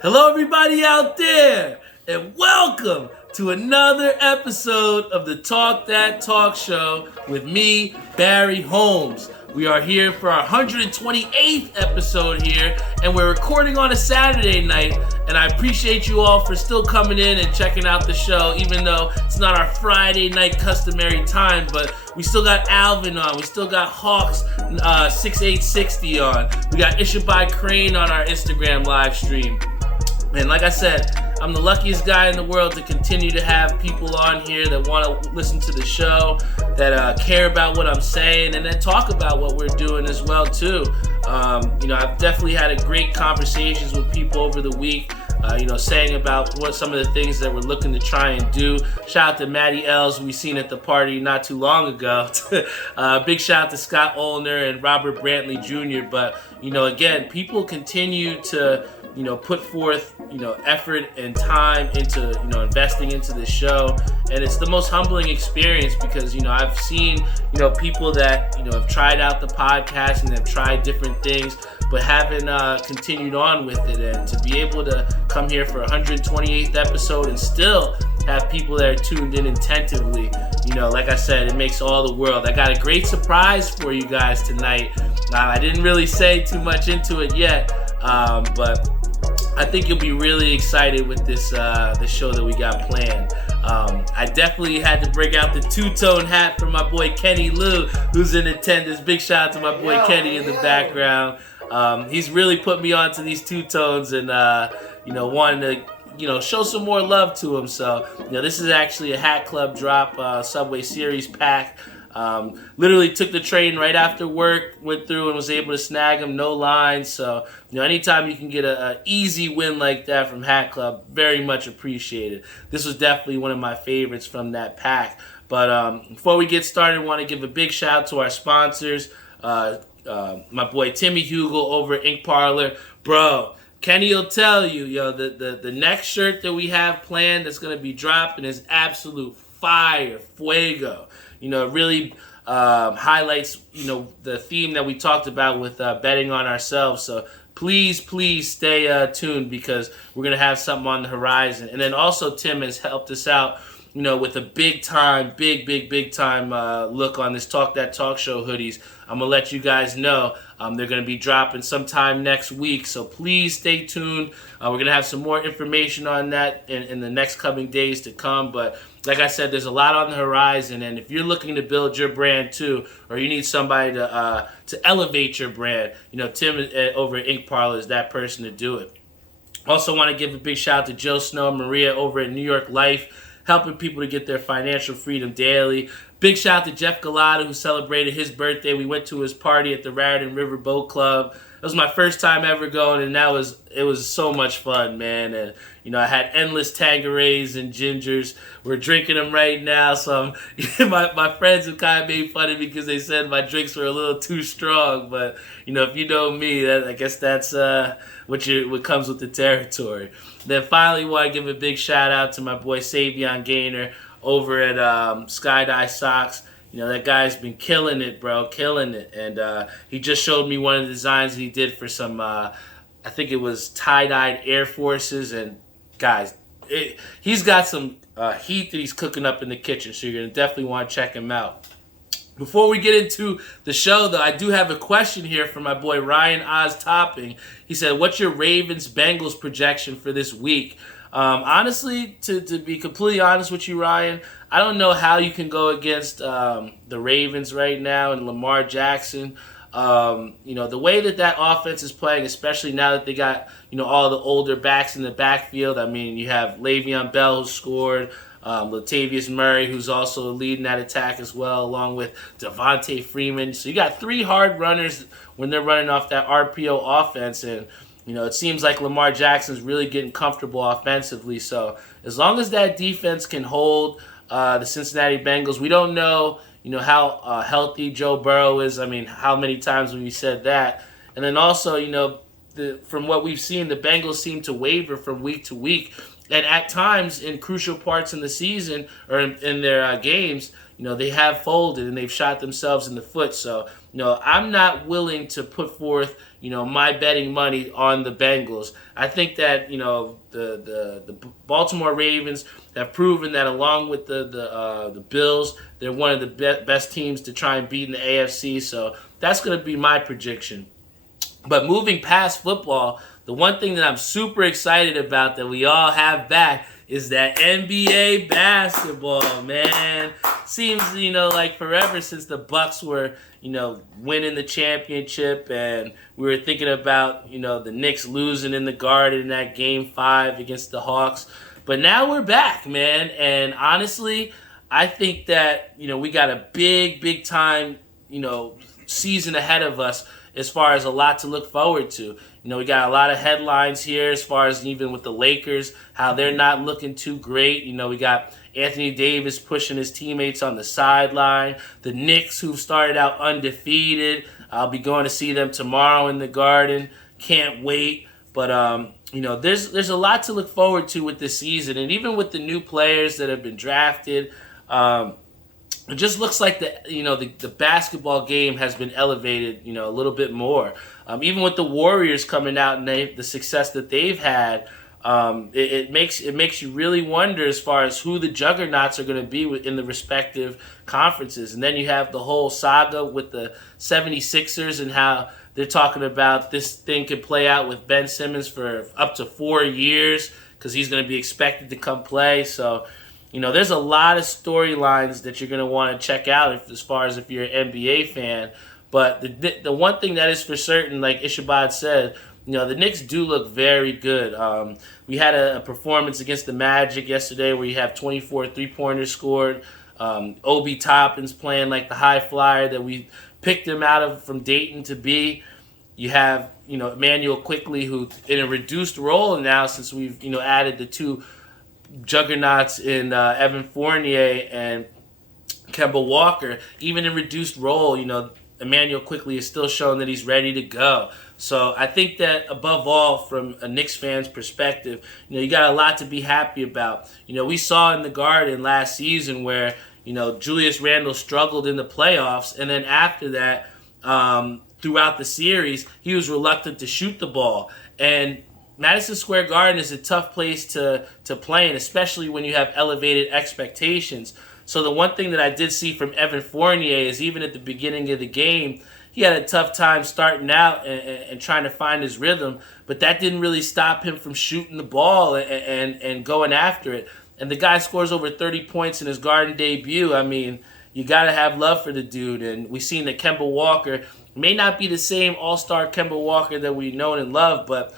Hello, everybody out there, and welcome to another episode of the Talk That Talk Show with me, Barry Holmes. We are here for our 128th episode here, and we're recording on a Saturday night, and I appreciate you all for still coming in and checking out the show, even though it's not our Friday night customary time, but we still got Alvin on, we still got Hawks 6860 on, we got Ishabai Crane on our Instagram live stream. And like I said, I'm the luckiest guy in the world to continue to have people on here that want to listen to the show, that care about what I'm saying, and then talk about what we're doing as well too. I've definitely had a great conversations with people over the week, saying about what some of the things that we're looking to try and do. Shout out to Maddie Els, we seen at the party not too long ago. Big shout out to Scott Olner and Robert Brantley Jr. But, again, people continue to put forth, effort and time into, investing into the show. And it's the most humbling experience because, I've seen, people that, have tried out the podcast and have tried different things, but haven't continued on with it. And to be able to come here for 128th episode and still have people that are tuned in attentively, like I said, it makes all the world. I got a great surprise for you guys tonight. I didn't really say too much into it yet, but I think you'll be really excited with this show that we got planned. I definitely had to break out the two-tone hat for my boy Kenny Lou, who's in attendance. Big shout out to my boy Kenny in the background. He's really put me onto these two-tones and, wanting to, show some more love to him. So, this is actually a Hat Club drop Subway Series pack. Literally took the train right after work, went through and was able to snag them, no lines. So, anytime you can get an easy win like that from Hat Club, very much appreciated. This was definitely one of my favorites from that pack. But before we get started, I want to give a big shout out to our sponsors. My boy Timmy Hugel over at Ink Parlor. Bro, Kenny will tell you, the next shirt that we have planned that's going to be dropping is absolute fire, fuego. It really highlights, the theme that we talked about with betting on ourselves. So please stay tuned because we're going to have something on the horizon. And then also Tim has helped us out, with a big time look on this Talk That Talk Show hoodies. I'm going to let you guys know they're going to be dropping sometime next week. So please stay tuned. We're going to have some more information on that in the next coming days to come. But like I said, there's a lot on the horizon. And if you're looking to build your brand too, or you need somebody to elevate your brand, Tim over at Ink Parlor is that person to do it. Also want to give a big shout out to Joe Snow and Maria over at New York Life, helping people to get their financial freedom daily. Big shout out to Jeff Galata, who celebrated his birthday. We went to his party at the Raritan River Boat Club. It was my first time ever going, and it was so much fun, man. And I had endless Tanquerays and gingers. We're drinking them right now, so my friends have kind of made fun of me because they said my drinks were a little too strong. But if you know me, I guess that's what comes with the territory. Then finally, want to give a big shout out to my boy Savion Gaynor over at Skydye Socks. That guy's been killing it, bro, killing it. And he just showed me one of the designs he did for some, I think it was tie-dyed Air Forces. And guys, he's got some heat that he's cooking up in the kitchen, so you're going to definitely want to check him out. Before we get into the show, though, I do have a question here from my boy Ryan Oz Topping. He said, what's your Ravens-Bengals projection for this week? Honestly, to be completely honest with you, Ryan, I don't know how you can go against the Ravens right now and Lamar Jackson. The way that offense is playing, especially now that they got, all the older backs in the backfield. I mean, you have Le'Veon Bell who scored, Latavius Murray who's also leading that attack as well, along with Devontae Freeman. So you got three hard runners when they're running off that RPO offense, and it seems like Lamar Jackson's really getting comfortable offensively. So as long as that defense can hold the Cincinnati Bengals, we don't know, how healthy Joe Burrow is. I mean, how many times have we said that? And then also, from what we've seen, the Bengals seem to waver from week to week. And at times, in crucial parts in the season or in their games, they have folded and they've shot themselves in the foot. So, I'm not willing to put forth, my betting money on the Bengals. I think that, the Baltimore Ravens have proven that along with the Bills, they're one of the best teams to try and beat in the AFC. So that's going to be my prediction. But moving past football, the one thing that I'm super excited about that we all have back is that NBA basketball, man. Seems, like forever since the Bucks were, winning the championship, and we were thinking about, the Knicks losing in the Garden in that Game 5 against the Hawks. But now we're back, man. And honestly, I think that, we got a big time, season ahead of us as far as a lot to look forward to. We got a lot of headlines here as far as even with the Lakers, how they're not looking too great. We got Anthony Davis pushing his teammates on the sideline. The Knicks, who started out undefeated. I'll be going to see them tomorrow in the Garden. Can't wait. But, there's a lot to look forward to with this season. And even with the new players that have been drafted, it just looks like the basketball game has been elevated, a little bit more. Even with the Warriors coming out and the success that they've had, it makes you really wonder as far as who the juggernauts are going to be in the respective conferences. And then you have the whole saga with the 76ers and how they're talking about this thing could play out with Ben Simmons for up to 4 years because he's going to be expected to come play. So, there's a lot of storylines that you're going to want to check out as far as if you're an NBA fan. But the one thing that is for certain, like Ishabad said, the Knicks do look very good. We had a performance against the Magic yesterday where you have 24 three-pointers scored. Obi Toppin's playing like the high flyer that we picked him out of from Dayton to be. You have, Emmanuel Quickley, who in a reduced role now since we've, added the two juggernauts in Evan Fournier and Kemba Walker. Even in reduced role, Emmanuel Quickley is still showing that he's ready to go. So I think that above all, from a Knicks fan's perspective, you got a lot to be happy about. We saw in the Garden last season where, Julius Randle struggled in the playoffs, and then after that, throughout the series, he was reluctant to shoot the ball. And Madison Square Garden is a tough place to play in, especially when you have elevated expectations. So the one thing that I did see from Evan Fournier is even at the beginning of the game, he had a tough time starting out and trying to find his rhythm, but that didn't really stop him from shooting the ball and going after it. And the guy scores over 30 points in his Garden debut. I mean, you got to have love for the dude. And we've seen that Kemba Walker may not be the same all-star Kemba Walker that we've known and loved, but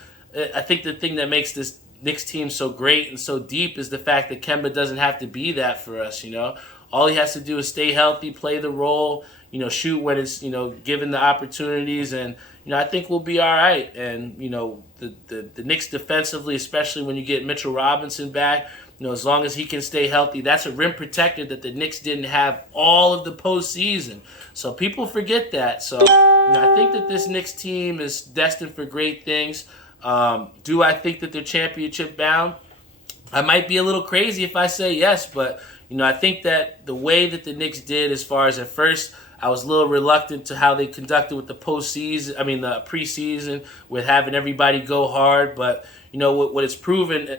I think the thing that makes this Knicks team so great and so deep is the fact that Kemba doesn't have to be that for us, All he has to do is stay healthy, play the role, shoot when it's, given the opportunities, and, I think we'll be all right. And, the Knicks defensively, especially when you get Mitchell Robinson back, as long as he can stay healthy, that's a rim protector that the Knicks didn't have all of the postseason. So people forget that. So, I think that this Knicks team is destined for great things. Do I think that they're championship bound? I might be a little crazy if I say yes, but I think that the way that the Knicks did, as far as at first, I was a little reluctant to how they conducted with the the preseason, with having everybody go hard. But what it's proven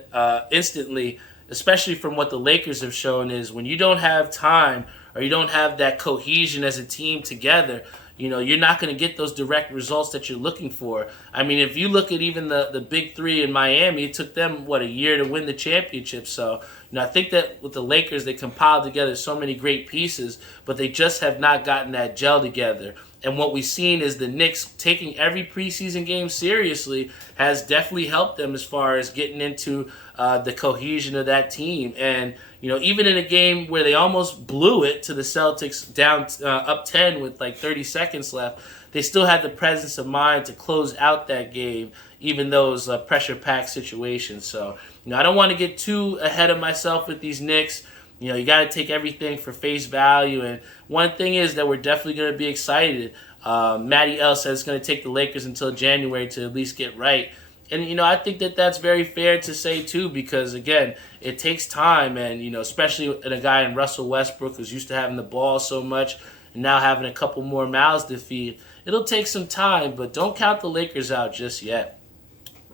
instantly, especially from what the Lakers have shown, is when you don't have time or you don't have that cohesion as a team together, you're not going to get those direct results that you're looking for. I mean, if you look at even the big three in Miami, it took them, a year to win the championship. So, I think that with the Lakers, they compiled together so many great pieces, but they just have not gotten that gel together. And what we've seen is the Knicks taking every preseason game seriously has definitely helped them as far as getting into the cohesion of that team. And, even in a game where they almost blew it to the Celtics down up 10 with 30 seconds left, they still had the presence of mind to close out that game, even those pressure-packed situations. So, I don't want to get too ahead of myself with these Knicks. You got to take everything for face value. And one thing is that we're definitely going to be excited. Matty L says it's going to take the Lakers until January to at least get right. And, I think that that's very fair to say, too, because, again, it takes time. And, especially in a guy in Russell Westbrook who's used to having the ball so much and now having a couple more mouths to feed, it'll take some time. But don't count the Lakers out just yet.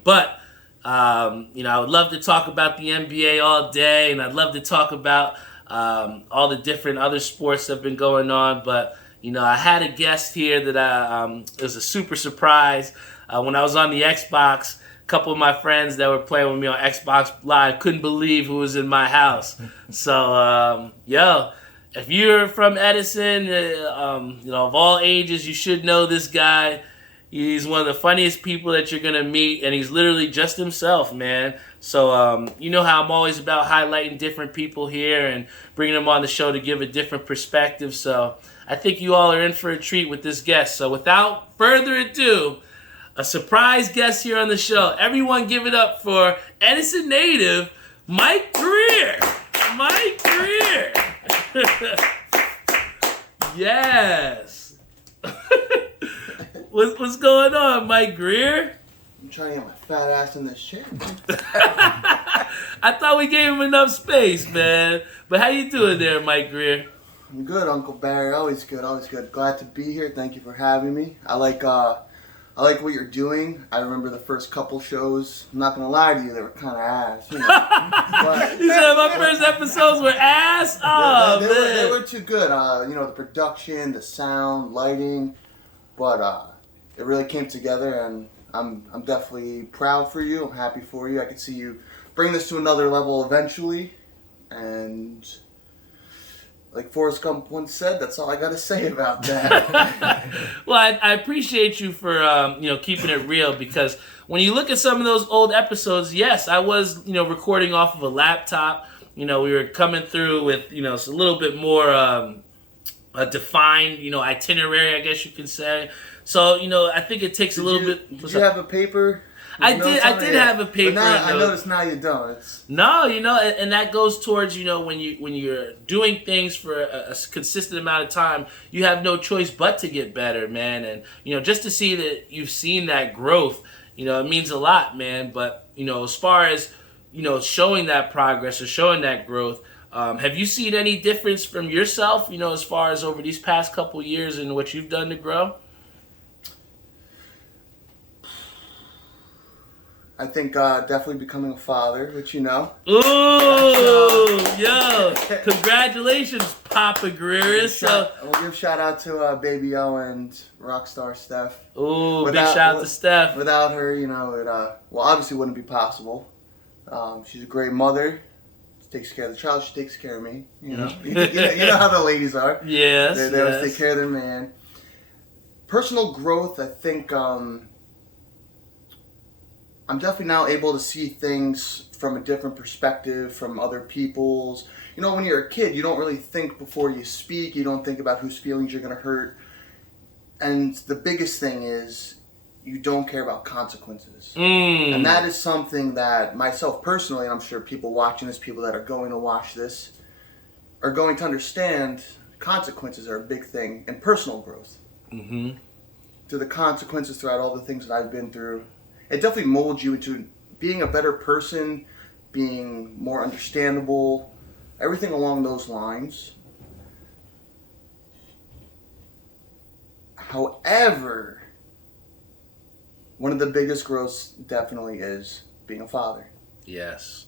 But, I would love to talk about the NBA all day, and I'd love to talk about all the different other sports that have been going on. But, I had a guest here that it was a super surprise. When I was on the Xbox, a couple of my friends that were playing with me on Xbox Live couldn't believe who was in my house. So, if you're from Edison, of all ages, you should know this guy. He's one of the funniest people that you're going to meet, and he's literally just himself, man. So, you know how I'm always about highlighting different people here and bringing them on the show to give a different perspective. So, I think you all are in for a treat with this guest. So, without further ado, a surprise guest here on the show. Everyone give it up for Edison native, Mike Greer. Mike Greer. Yes. What's going on, Mike Greer? I'm trying to get my fat ass in this chair. I thought we gave him enough space, man. But how you doing there, Mike Greer? I'm good, Uncle Barry. Always good, always good. Glad to be here. Thank you for having me. I like what you're doing. I remember the first couple shows. I'm not gonna lie to you, they were kind of ass. You said my first episodes were ass. Oh, man. They were too good. The production, the sound, lighting, but it really came together, and I'm definitely proud for you. I'm happy for you. I can see you bring this to another level eventually, and like Forrest Gump once said, that's all I got to say about that. Well, I appreciate you for keeping it real, because when you look at some of those old episodes, yes, I was recording off of a laptop. We were coming through with a little bit more a defined itinerary, I guess you could say. So I think it takes a little bit. Did you have a paper? I did have a paper. But now, I notice now you don't. No, and that goes towards when you're doing things for a consistent amount of time, you have no choice but to get better, man. And just to see that you've seen that growth, it means a lot, man. But as far as showing that progress or showing that growth, have you seen any difference from yourself, as far as over these past couple years and what you've done to grow? I think definitely becoming a father, which you know. Ooh, yo! Congratulations, Papa Greeris. We'll give shout out to Baby O and Rockstar Steph. Ooh, big shout out to Steph. Without her, it obviously wouldn't be possible. She's a great mother. She takes care of the child. She takes care of me. You know how the ladies are. Yes. They always take care of their man. Personal growth, I think. I'm definitely now able to see things from a different perspective, from other people's. When you're a kid, you don't really think before you speak. You don't think about whose feelings you're going to hurt. And the biggest thing is you don't care about consequences. And that is something that myself personally, and I'm sure people watching this, people that are going to watch this, are going to understand consequences are a big thing in personal growth. Mm-hmm. To the consequences throughout all the things that I've been through. It definitely molds you into being a better person, being more understandable, everything along those lines. However, one of the biggest growths definitely is being a father. Yes.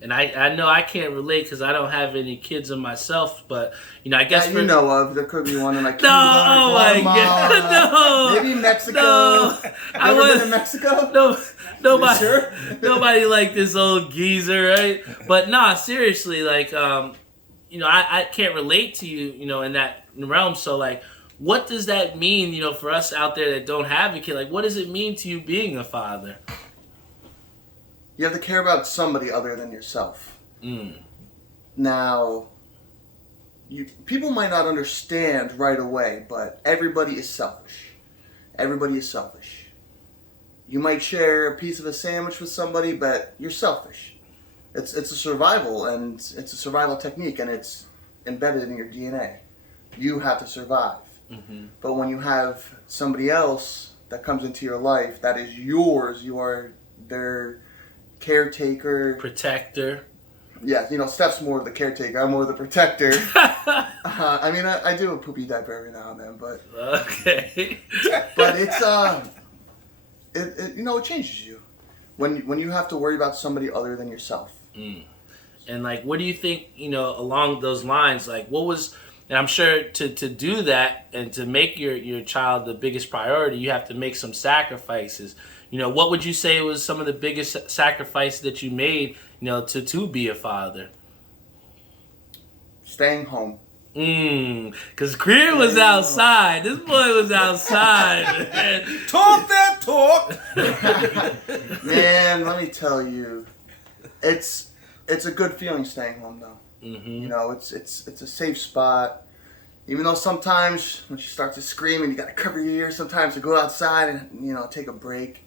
And I know I can't relate because I don't have any kids of myself, but I guess that you know of, there could be one in Cuba, oh my God, no, maybe Mexico. No, Ever been to Mexico? No, nobody, sure? Nobody like this old geezer, right? But nah, seriously, I can't relate to you, in that realm. So what does that mean, for us out there that don't have a kid? What does it mean to you being a father? You have to care about somebody other than yourself. Now, people might not understand right away, but everybody is selfish. Everybody is selfish. You might share a piece of a sandwich with somebody, but you're selfish. It's a survival, and it's a survival technique, and it's embedded in your DNA. You have to survive. Mm-hmm. But when you have somebody else that comes into your life that is yours, you are their caretaker. Protector. Yeah, Steph's more of the caretaker. I'm more of the protector. I mean, I do a poopy diaper every now and then, but... Okay. But it's, it changes you. When you have to worry about somebody other than yourself. Mm. And, like, what do you think, along those lines, like, what was... And I'm sure to do that and to make your child the biggest priority, you have to make some sacrifices. What would you say was some of the biggest sacrifices that you made, to be a father? Staying home. Because Greer was outside. This boy was outside. Talk that talk. Man, let me tell you, it's a good feeling staying home though. Mm-hmm. It's a safe spot. Even though sometimes when she starts to scream and you gotta cover your ears sometimes to go outside and take a break.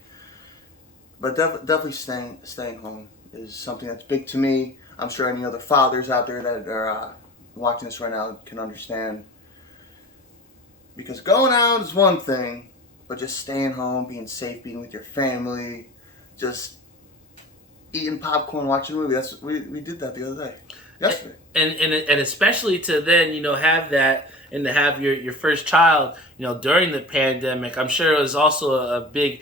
But definitely staying home is something that's big to me. I'm sure any other fathers out there that are watching this right now can understand. Because going out is one thing, but just staying home, being safe, being with your family, just eating popcorn, watching a movie. We did that the other day. Yesterday. And especially to then, have that and to have your first child, during the pandemic, I'm sure it was also a big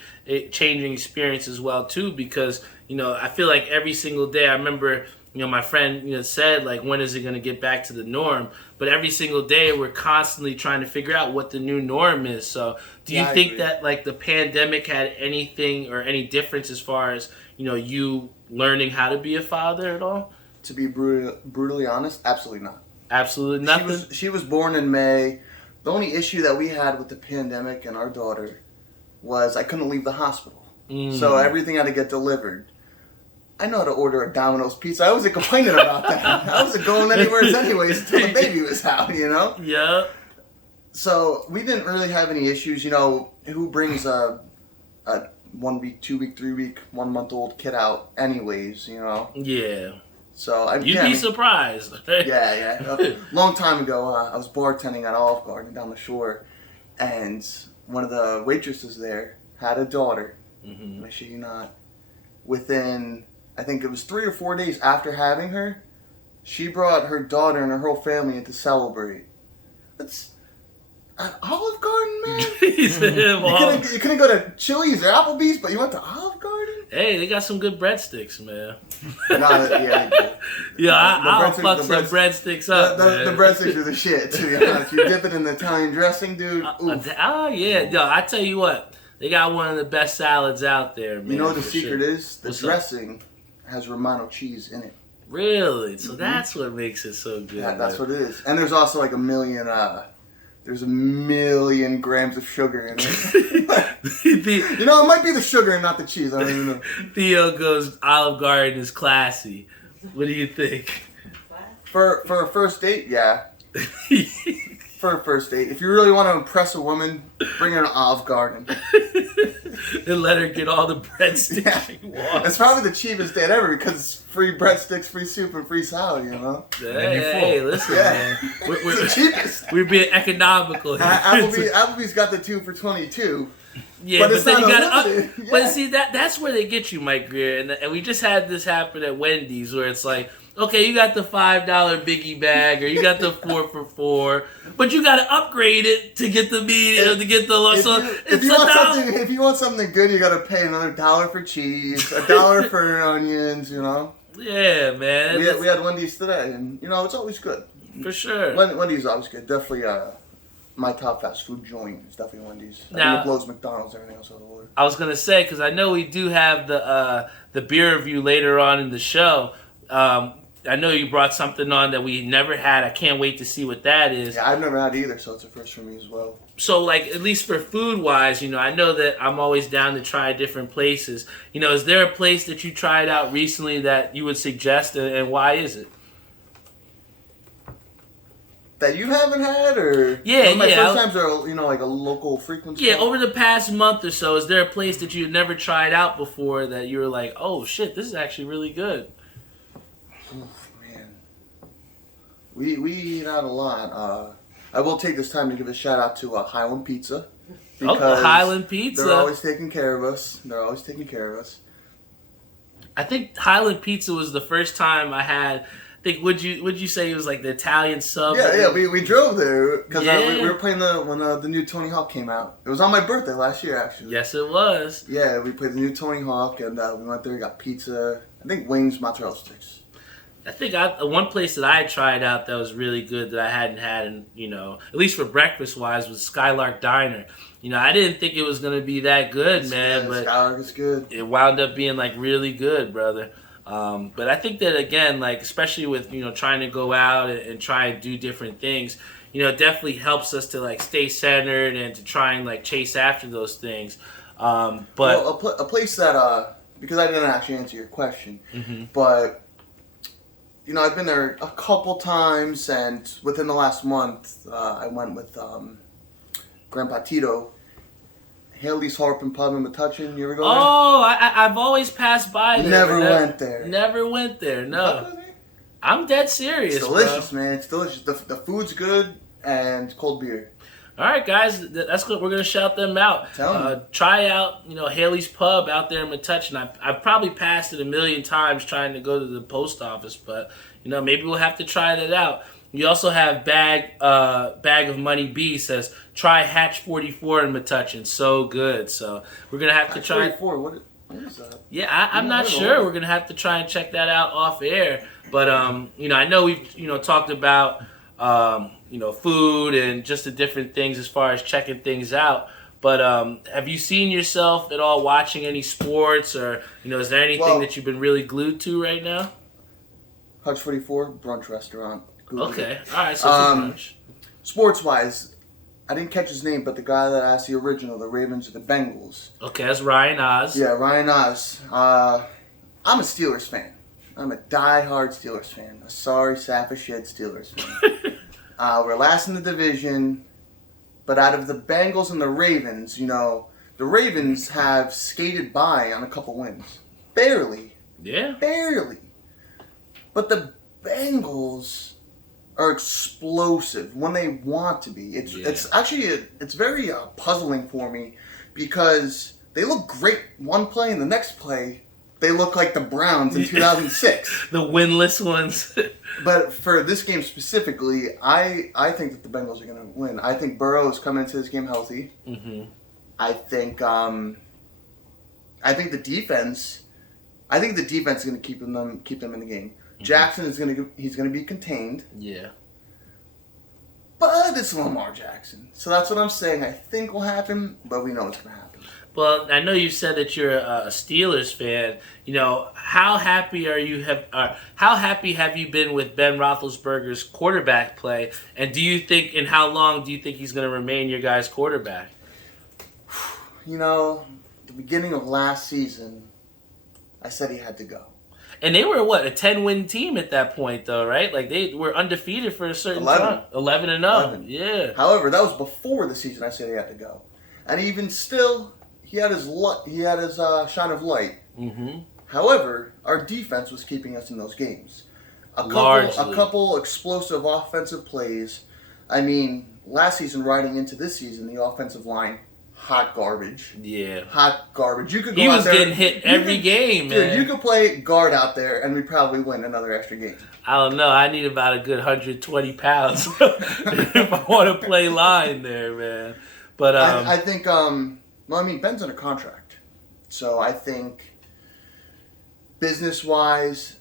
changing experience as well too, because, I feel like every single day, I remember, my friend, said, like, when is it going to get back to the norm? But every single day we're constantly trying to figure out what the new norm is. So do you think that, like, the pandemic had anything or any difference as far as, you learning how to be a father at all? To be brutally honest, absolutely not. Absolutely nothing? She was born in May. The only issue that we had with the pandemic and our daughter was I couldn't leave the hospital. So everything had to get delivered. I know how to order a Domino's pizza. I wasn't complaining about that. I wasn't going anywhere anyways until the baby was out, Yeah. So we didn't really have any issues. Who brings a 1 week, 2 week, 3 week, 1 month old kid out anyways, Yeah. So You'd be surprised. Yeah. A long time ago, I was bartending at Olive Garden down the shore, and one of the waitresses there had a daughter. Mm-hmm. I shit you not. Within, I think it was 3 or 4 days after having her, she brought her daughter and her whole family in to celebrate. That's at Olive Garden, man. You couldn't go to Chili's or Applebee's, but you went to Olive Garden? Hey, they got some good breadsticks, man. They do. Yeah, I'll fuck some breadsticks up. The breadsticks are the shit, to be honest. You dip it in the Italian dressing, dude. Yeah. Yo, I tell you what, they got one of the best salads out there, man. You know what the secret is? The dressing has Romano cheese in it. Really? So that's what makes it so good. Yeah, that's what it is. And there's also like a million grams of sugar in it. It might be the sugar and not the cheese. I don't even know. Theo goes, Olive Garden is classy. What do you think? For a first date, yeah. For a first date. If you really want to impress a woman, bring her to Olive Garden. And let her get all the breadsticks she wants. It's probably the cheapest date ever because it's free breadsticks, free soup, and free salad, Hey, listen, man. It's the cheapest. We're being economical here. Applebee's got the 2 for $22. Yeah, but then you gotta Yeah. But see, that's where they get you, Mike Greer. And we just had this happen at Wendy's where it's like, okay, you got the $5 biggie bag or you got the 4 for $4, but you gotta upgrade it to get the medium, to get the low. If you want something good, you gotta pay another $1 for cheese, $1 for onions, Yeah, man. We had Wendy's today, and it's always good. For sure. Wendy's is always good. Definitely my top fast food joint is definitely Wendy's. I think it blows McDonald's, everything else out of order. I was gonna say, because I know we do have the beer review later on in the show. I know you brought something on that we never had. I can't wait to see what that is. Yeah, I've never had either, so it's a first for me as well. So, like, at least for food-wise, I know that I'm always down to try different places. Is there a place that you tried out recently that you would suggest, and why is it? That you haven't had, or yeah, my first times are like a local frequency. Yeah, over the past month or so, is there a place that you've never tried out before that you were like, oh shit, this is actually really good? Oof, man, we eat out a lot. I will take this time to give a shout out to Highland Pizza. Highland Pizza. They're always taking care of us. I think Highland Pizza was the first time I had. I think would you say it was like the Italian sub? Yeah. We drove there because Yeah. we were playing when the new Tony Hawk came out. It was on my birthday last year, actually. Yes, it was. Yeah, we played the new Tony Hawk, and we went there, got pizza. I think wings, mozzarella sticks. I think one place that I tried out that was really good that I hadn't had, and at least for breakfast wise, was Skylark Diner. I didn't think it was gonna be that good, man, but Skylark is good. It wound up being like really good, brother. But I think that again, like especially with trying to go out and try and do different things, it definitely helps us to like stay centered and to try and like chase after those things. But a place that because I didn't actually answer your question, mm-hmm. but I've been there a couple times, and within the last month, I went with Grandpa Tito. Haley's Harp and Pub in Metuchen. You ever go there? Oh, I've always passed by there. Never went there. Never went there. No, I'm dead serious. It's delicious, bro. man. It's delicious. The food's good and cold beer. All right, guys, that's good. We're gonna shout them out. Try out, Haley's Pub out there in Metuchen. I've probably passed it a million times trying to go to the post office, but maybe we'll have to try that out. We also have Bag of Money B says try Hatch 44 in Metuchen. So good. So we're gonna have to try. 44. What is that? Yeah, I'm not sure. We're gonna have to try and check that out off air. But I know we've talked about food and just the different things as far as checking things out. But have you seen yourself at all watching any sports, or is there anything that you've been really glued to right now? Hutch 44 brunch restaurant. Google Okay, it. all right. So it's a brunch. Sports wise, I didn't catch his name, but the guy that asked the original, the Ravens or the Bengals. Okay, that's Ryan Oz. Yeah, Ryan Oz. I'm a Steelers fan. I'm a die-hard Steelers fan. A sorry, sap of shit Steelers fan. We're last in the division, but out of the Bengals and the Ravens, the Ravens have skated by on a couple wins. Barely. Yeah. Barely. But the Bengals are explosive when they want to be. It's actually it's very puzzling for me because they look great one play and the next play they look like the Browns in 2006. The winless ones. But for this game specifically, I think that the Bengals are going to win. I think Burrow is coming into this game healthy. Mm-hmm. I think the defense. I think the defense is going to keep them in the game. Mm-hmm. Jackson is going to be contained. Yeah. But it's Lamar Jackson, so that's what I'm saying. I think will happen, but we know it's going to happen. Well, I know you said that you're a Steelers fan. How happy how happy have you been with Ben Roethlisberger's quarterback play? And how long do you think he's going to remain your guys' quarterback? The beginning of last season, I said he had to go. And they were, a 10-win team at that point, though, right? Like, they were undefeated for a certain time. 11-0. 11. Yeah. However, that was before the season I said he had to go. And even still, he had his shine of light. Mm-hmm. However, our defense was keeping us in those games. A couple explosive offensive plays. I mean, last season riding into this season, the offensive line, hot garbage. Yeah. Hot garbage. You could go he out was there, getting hit every game, man. Dude, you could play guard out there and we'd probably win another extra game. I don't know. I need about a good 120 pounds if I want to play line there, man. But I think, Ben's under contract. So I think business-wise,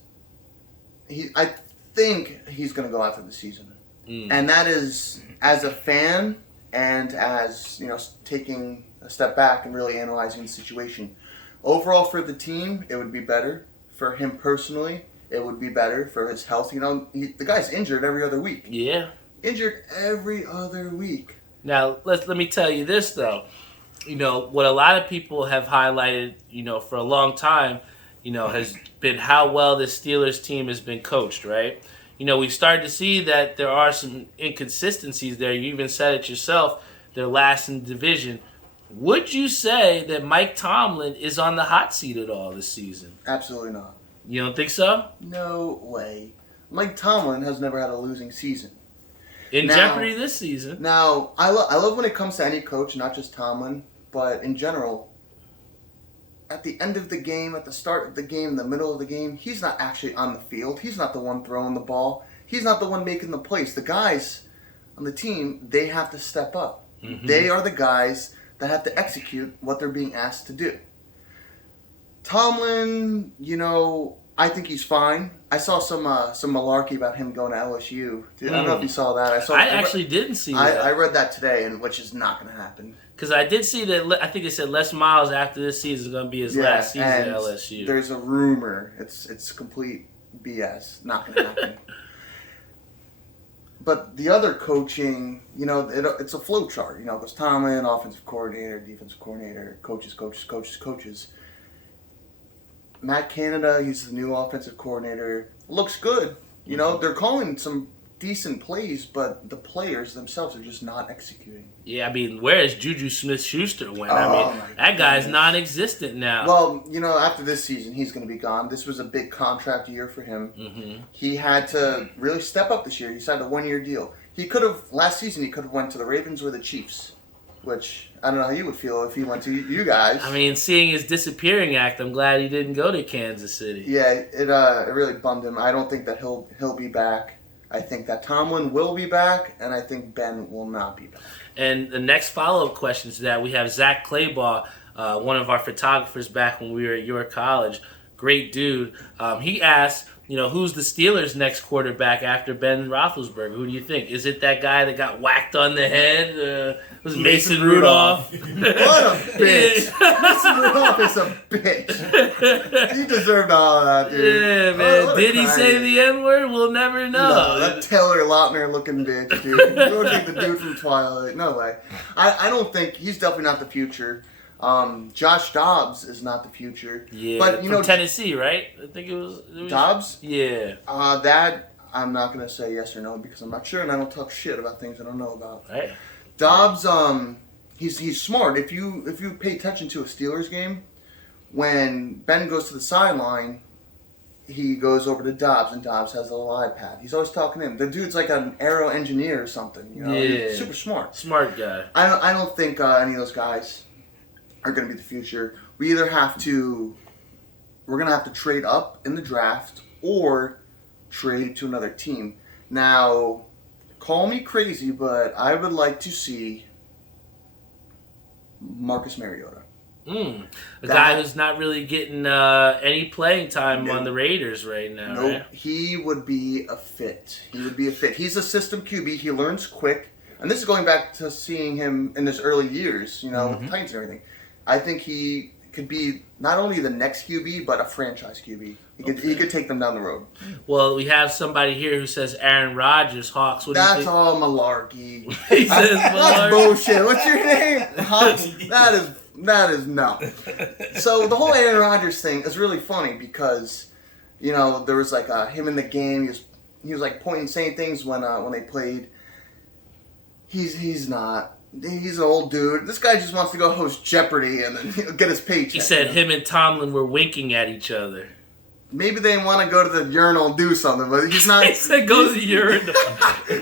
I think he's going to go after the season. Mm. And that is, as a fan and as, taking a step back and really analyzing the situation. Overall for the team, it would be better. For him personally, it would be better for his health. The guy's injured every other week. Yeah. Injured every other week. Now, let me tell you this, though. What a lot of people have highlighted, for a long time, has been how well this Steelers team has been coached, right? We started to see that there are some inconsistencies there. You even said it yourself. They're last in the division. Would you say that Mike Tomlin is on the hot seat at all this season? Absolutely not. You don't think so? No way. Mike Tomlin has never had a losing season. In jeopardy this season. Now, I love when it comes to any coach, not just Tomlin, but in general, at the end of the game, at the start of the game, the middle of the game, he's not actually on the field. He's not the one throwing the ball. He's not the one making the plays. The guys on the team, they have to step up. Mm-hmm. They are the guys that have to execute what they're being asked to do. Tomlin, I think he's fine. I saw some malarkey about him going to LSU. I don't know if you saw that. I actually didn't see that. I read that today, which is not going to happen. Because I did see that. I think they said Les Miles after this season is going to be his last season at LSU. There's a rumor. It's complete BS. Not going to happen. But the other coaching, it's a flow chart. It goes Tomlin, offensive coordinator, defensive coordinator, coaches. Matt Canada, he's the new offensive coordinator. Looks good. They're calling some decent plays, but the players themselves are just not executing. Yeah, where is Juju Smith-Schuster went? That guy's non-existent now. Well, after this season, he's going to be gone. This was a big contract year for him. Mm-hmm. He had to really step up this year. He signed a 1-year deal. Last season, he could have went to the Ravens or the Chiefs, which I don't know how you would feel if he went to you guys. Seeing his disappearing act, I'm glad he didn't go to Kansas City. Yeah, it really bummed him. I don't think that he'll be back. I think that Tomlin will be back, and I think Ben will not be back. And the next follow-up question to that, we have Zach Claybaugh, one of our photographers back when we were at your college. Great dude. He asked, who's the Steelers' next quarterback after Ben Roethlisberger? Who do you think? Is it that guy that got whacked on the head? Was Mason Rudolph? What a bitch. Mason Rudolph is a bitch. He deserved all of that, dude. Yeah, man. Did he say the N-word? We'll never know. No, that Taylor Lautner looking bitch, dude. Go take the dude from Twilight. No way. I don't think, he's definitely not the future. Josh Dobbs is not the future. Yeah, but from Tennessee, right? I think it was Dobbs? Yeah. That I'm not gonna say yes or no because I'm not sure and I don't talk shit about things I don't know about. Right. Dobbs, he's smart. If you pay attention to a Steelers game, when Ben goes to the sideline, he goes over to Dobbs and Dobbs has a little iPad. He's always talking to him. The dude's like an aero engineer or something. Yeah. He's super smart. Smart guy. I don't think any of those guys are going to be the future. We're going to have to trade up in the draft or trade to another team. Now, call me crazy, but I would like to see Marcus Mariota. A guy who's not really getting any playing time on the Raiders right now. Nope. Right? He would be a fit. He's a system QB. He learns quick. And this is going back to seeing him in his early years, with the Titans and everything. I think he could be not only the next QB, but a franchise QB. He could take them down the road. Well, we have somebody here who says Aaron Rodgers, Hawks. What do you think? That's all malarkey. He says malarkey. That's bullshit. What's your name? Hawks? That is no. So the whole Aaron Rodgers thing is really funny because, there was like him in the game. He was like pointing, saying things when they played. He's not. He's an old dude. This guy just wants to go host Jeopardy and then get his paycheck. He said him and Tomlin were winking at each other. Maybe they want to go to the urinal and do something, but he's not. He said go to the urinal.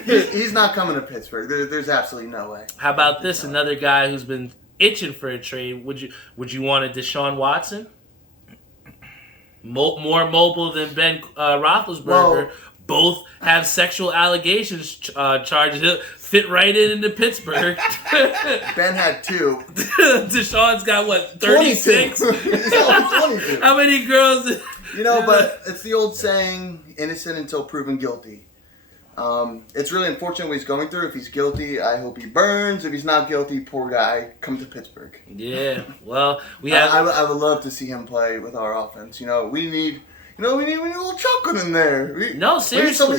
He's not coming to Pittsburgh. There's absolutely no way. How about this? Another guy who's been itching for a trade. Would you want a Deshaun Watson? More mobile than Ben Roethlisberger. Well, both have sexual allegations charges. He'll fit right into Pittsburgh. Ben had 2. Deshaun's got what, 36? 22. How many girls? But it's the old saying, innocent until proven guilty. It's really unfortunate what he's going through. If he's guilty, I hope he burns. If he's not guilty, poor guy, come to Pittsburgh. Yeah, well, we have. I would love to see him play with our offense. We need a little chocolate in there. No, seriously. We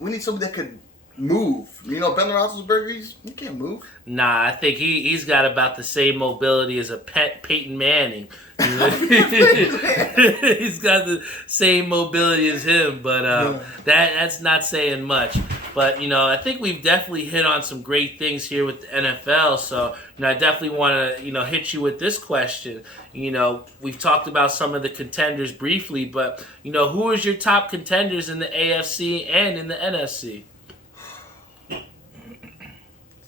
need somebody that could move. Ben Roethlisberger, he can't move. Nah, I think he's got about the same mobility as a Peyton Manning. He's got the same mobility as him, but that's not saying much. But I think we've definitely hit on some great things here with the NFL. So I definitely want to hit you with this question. We've talked about some of the contenders briefly, but who is your top contenders in the AFC and in the NFC?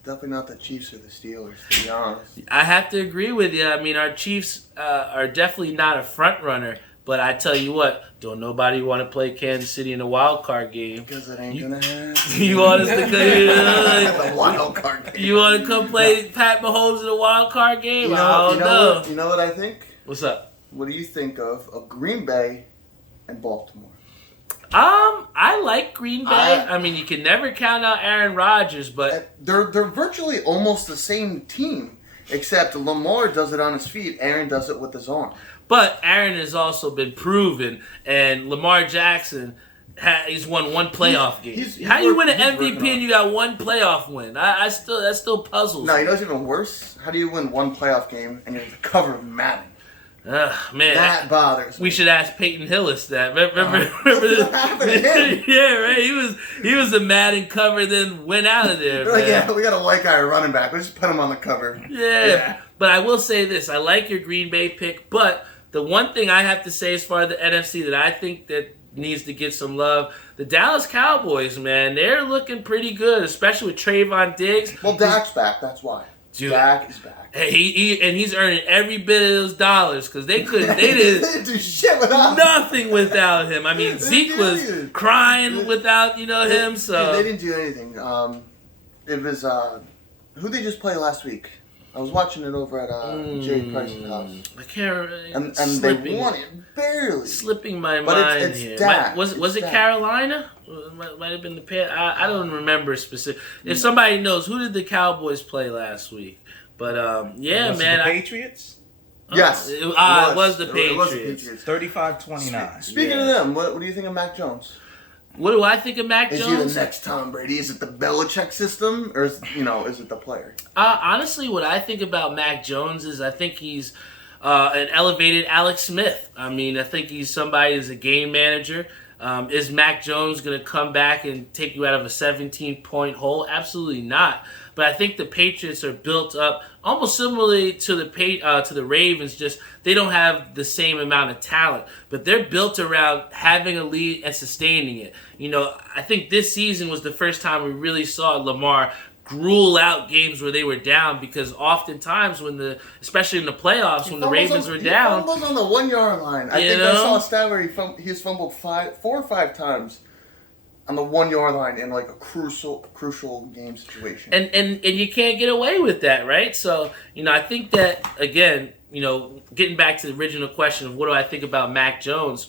definitely not the Chiefs or the Steelers, to be honest. I have to agree with you. I mean, our Chiefs are definitely not a front runner. But I tell you what, don't nobody want to play Kansas City in a wild card game. Because it ain't going to happen. You want us to come The wild card game. You want to come play Pat Mahomes in a wild card game? I don't know. You know what I think? What's up? What do you think of Green Bay and Baltimore? I like Green Bay. I mean, you can never count out Aaron Rodgers, but they're virtually almost the same team, except Lamar does it on his feet. Aaron does it with his arm. But Aaron has also been proven, and Lamar Jackson, he's won one playoff game. How do you win an MVP and you got one playoff win? That still puzzles me. No, you know what's even worse? How do you win one playoff game and you're the cover of Madden? Man, that bothers me. We should ask Peyton Hillis that. Remember this? What happened to him? Yeah, right. He was a Madden cover, then went out of there. Like, yeah, we got a white guy running back. Let's just put him on the cover. Yeah, but I will say this: I like your Green Bay pick, but the one thing I have to say as far as the NFC that I think that needs to get some love, the Dallas Cowboys, man, they're looking pretty good, especially with Trayvon Diggs. Well, Dak's back. That's why. Dude, Dak is back. Hey, he's earning every bit of those dollars because they didn't do shit without nothing without him. I mean, Zeke was crying without him. So they didn't do anything. It was who they just play last week. I was watching it over at Jay Price's house. I can't remember. And they won it barely. Slipping my but mind it's here. Dak. Was it Carolina? Might have been the Pan. I don't remember specific. If somebody knows, who did the Cowboys play last week? But yeah, was man. It the Patriots? Yes. It was the Patriots. 35-29. Speaking of them, what do you think of Mac Jones? What do I think of Mac Jones? Is he the next Tom Brady? Is it the Belichick system, or is it the player? Honestly, what I think about Mac Jones is I think he's an elevated Alex Smith. I mean, I think he's somebody who's a game manager. Is Mac Jones going to come back and take you out of a 17-point hole? Absolutely not. But I think the Patriots are built up almost similarly to the Ravens. Just they don't have the same amount of talent, but they're built around having a lead and sustaining it. I think this season was the first time we really saw Lamar gruel out games where they were down, because oftentimes especially in the playoffs, when the Ravens were down, he fumbles on the 1 yard line. I think I saw a stat where he was fumbled 4 or 5 times on the 1 yard line in like a crucial game situation. And you can't get away with that, right? So I think that again, getting back to the original question of what do I think about Mac Jones,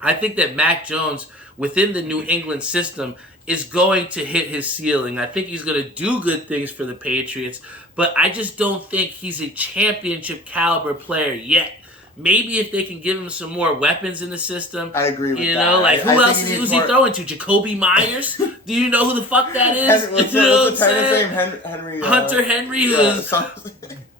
I think that Mac Jones within the New England system is going to hit his ceiling. I think he's going to do good things for the Patriots, but I just don't think he's a championship caliber player yet. Maybe if they can give him some more weapons in the system. I agree with that. Like who else is he throwing to? Jacoby Myers? Do you know who the fuck that is? What's the name? Henry. Hunter Henry, who is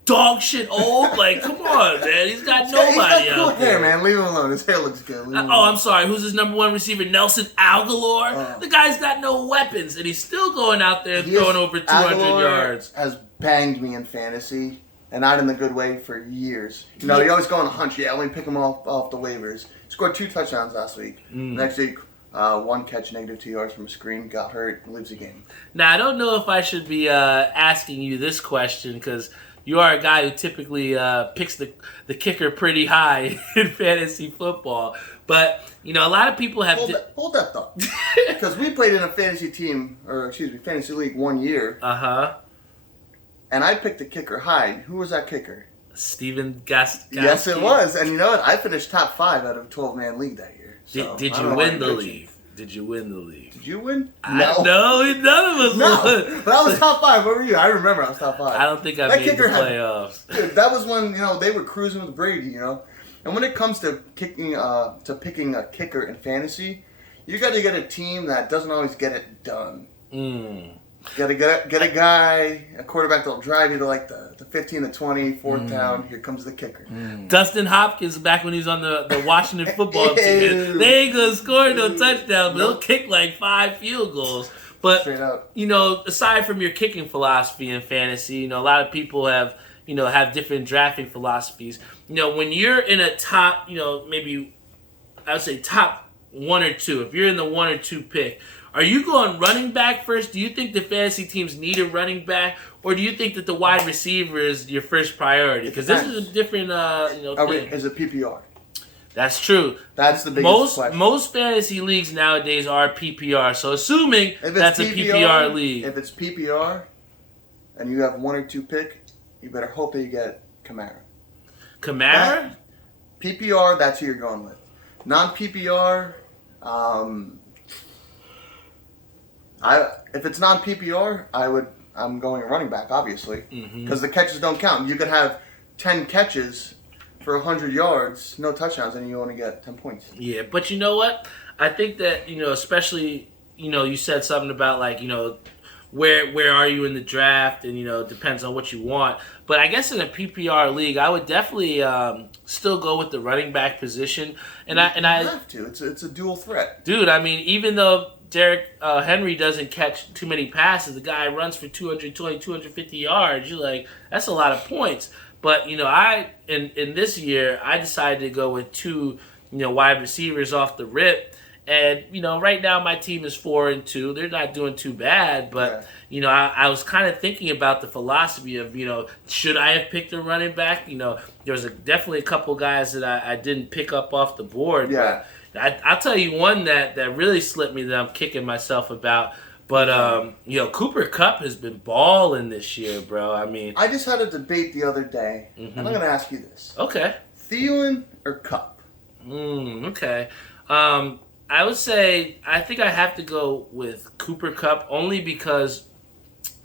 dog shit old. Like, come on, man. He's got nobody got cool out there. Hair, man. Leave him alone. His hair looks good. I'm sorry. Who's his number one receiver? Nelson Aguilar? The guy's got no weapons, and he's still going out there throwing over 200 yards. Has banged me in fantasy, and not in the good way, for years. You always go on a hunch. Yeah, let me pick him off the waivers. Scored 2 touchdowns last week. Next week, 1 catch, -2 yards from a screen, got hurt, lives the game. Now, I don't know if I should be asking you this question, because you are a guy who typically picks the kicker pretty high in fantasy football. But, a lot of people have... Hold that thought. Because we played in a fantasy league 1 year. Uh-huh. And I picked the kicker high. Who was that kicker? Steven Gast. Yes, it was. And you know what? I finished top 5 out of a 12-man league that year. So Did you win the league? Did you win the league? Did you win? No, none of us won. But I was top 5. What were you? I remember I was top 5. I don't think I made the playoffs. Dude, that was when they were cruising with Brady. And when it comes to picking a kicker in fantasy, you got to get a team that doesn't always get it done. Got to get a guy, a quarterback that'll drive you to like the 15 to 20, fourth down. Here comes the kicker. Dustin Hopkins, back when he was on the Washington football team, they ain't going to score no touchdown, but he'll kick like 5 field goals. But, straight up. Aside from your kicking philosophy in fantasy, a lot of people have different drafting philosophies. When you're in a top, maybe I would say top one or two, if you're in the 1 or 2 pick, are you going running back first? Do you think the fantasy teams need a running back, or do you think that the wide receiver is your first priority? Because this is a different, thing. Is it PPR? That's true. That's the biggest question. Most fantasy leagues nowadays are PPR. So assuming that's a PPR league. If it's PPR and you have 1 or 2 pick, you better hope that you get Kamara. Kamara? PPR, that's who you're going with. Non-PPR, if it's non-PPR, I'm going running back, obviously, because the catches don't count. You could have 10 catches for 100 yards, no touchdowns, and you only get 10 points. Yeah, but you know what? I think that, especially, you said something about, like, where are you in the draft, and, it depends on what you want. But I guess in a PPR league, I would definitely still go with the running back position. And I have to. It's a dual threat. Dude, I mean, even though Derrick Henry doesn't catch too many passes, the guy runs for 220, 250 yards. You're like, that's a lot of points. But, in this year, I decided to go with 2, wide receivers off the rip. And, right now my team is 4-2. They're not doing too bad. But, I was kind of thinking about the philosophy of, should I have picked a running back? There was definitely a couple guys that I didn't pick up off the board. Yeah. But I'll tell you one that really slipped me that I'm kicking myself about. But, Cooper Kupp has been balling this year, bro. I mean, I just had a debate the other day, and I'm going to ask you this. Okay. Thielen or Kupp? Okay. I would say I think I have to go with Cooper Kupp only because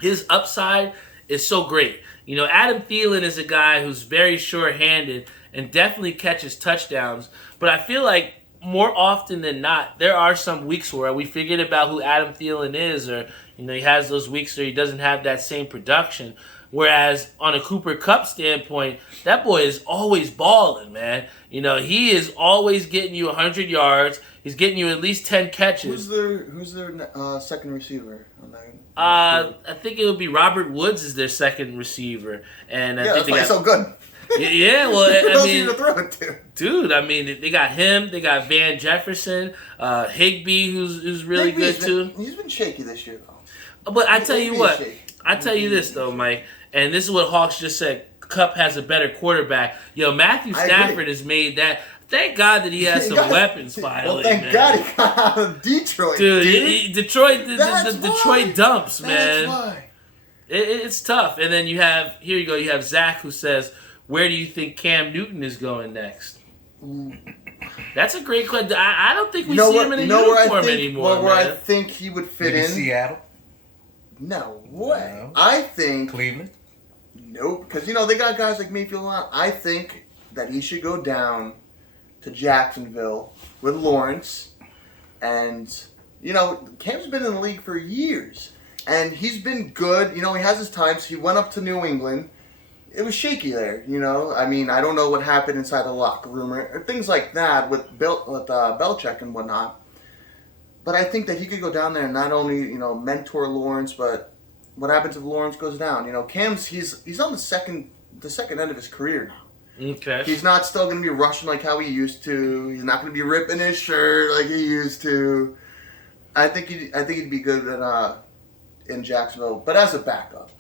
his upside is so great. Adam Thielen is a guy who's very sure-handed and definitely catches touchdowns, but I feel like more often than not, there are some weeks where we forget about who Adam Thielen is, or he has those weeks where he doesn't have that same production. Whereas on a Cooper Kupp standpoint, that boy is always balling, man. He is always getting you 100 yards. He's getting you at least 10 catches. Who's their second receiver on that? I think it would be Robert Woods is their second receiver, and I think that's why he's so good. Yeah, well, I mean, to throw it to? Dude, I mean, they got him. They got Van Jefferson, Higbee, who's really good too. He's been shaky this year, though. But I tell you what, I tell you this though, Mike, and this is what Hawks just said. Kupp has a better quarterback. Matthew Stafford has made that. Thank God that he has some weapons finally. Well, thank God he got out of Detroit, dude. Detroit, the Detroit dumps, man. That's why. It's tough. And then you have Zach who says, where do you think Cam Newton is going next? That's a great question. I don't think we see him in a uniform anymore. Where I think he would fit in? Seattle? No way. No. I think Cleveland? Nope. Because, they got guys like Mayfield on. I think that he should go down to Jacksonville with Lawrence. And, Cam's been in the league for years. And he's been good. He has his times. He went up to New England. It was shaky there, I mean, I don't know what happened inside the locker room or things like that with Belichick and whatnot. But I think that he could go down there and not only, mentor Lawrence, but what happens if Lawrence goes down? Cam's he's on the second end of his career now. Okay. He's not still going to be rushing like how he used to. He's not going to be ripping his shirt like he used to. I think he'd be good in Jacksonville, but as a backup.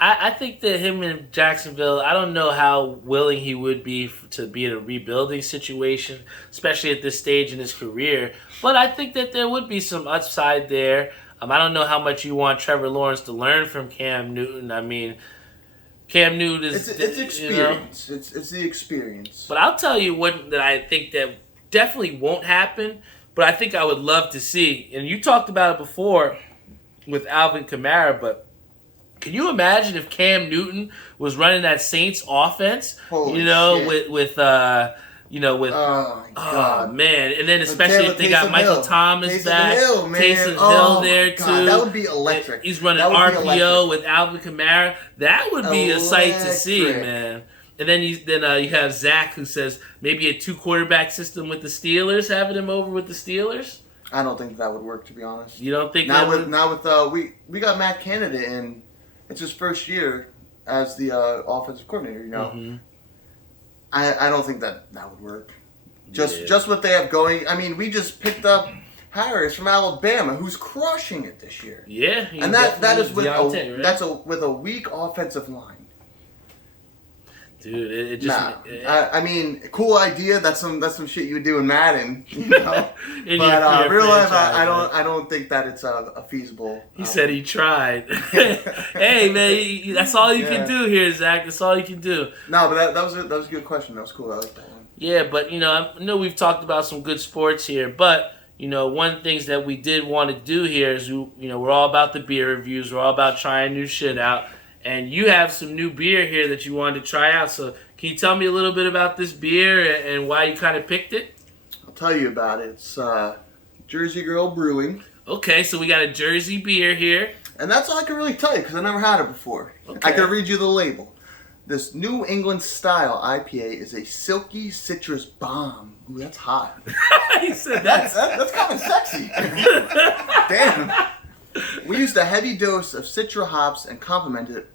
I think that him in Jacksonville, I don't know how willing he would be to be in a rebuilding situation, especially at this stage in his career. But I think that there would be some upside there. I don't know how much you want Trevor Lawrence to learn from Cam Newton. I mean, Cam Newton is... It's experience. It's the experience. But I'll tell you what that I think that definitely won't happen, but I think I would love to see. And you talked about it before with Alvin Kamara, but can you imagine if Cam Newton was running that Saints offense? Holy shit. with oh my God, man, and then especially if they got Michael Thomas back, Taysom Hill there too. That would be electric. He's running RPO with Alvin Kamara. That would be a sight to see, man. And then you have Zach who says maybe a 2-quarterback system with the Steelers, having him over with the Steelers. I don't think that would work, to be honest. You don't think we got Matt Canada in. It's his first year as the offensive coordinator, Mm-hmm. I don't think that would work. Just what they have going. I mean, we just picked up Harris from Alabama, who's crushing it this year. Yeah, and that is with Deontay, right? that's with a weak offensive line. Dude, it just. I mean, cool idea. That's some shit you would do in Madden, you know. But real life, I don't think that it's a feasible. He said he tried. Hey man, that's all you can do here, Zach. That's all you can do. No, but that was a good question. That was cool. I like that one. Yeah, but I know we've talked about some good sports here, but one of the things that we did want to do here is we're all about the beer reviews. We're all about trying new shit out. And you have some new beer here that you wanted to try out. So can you tell me a little bit about this beer and why you kind of picked it? I'll tell you about it. It's Jersey Girl Brewing. Okay, so we got a Jersey beer here. And that's all I can really tell you because I never had it before. Okay. I can read you the label. This New England style IPA is a silky citrus bomb. Ooh, that's hot. He said that's kind of sexy. Damn. We used a heavy dose of Citra hops and complemented it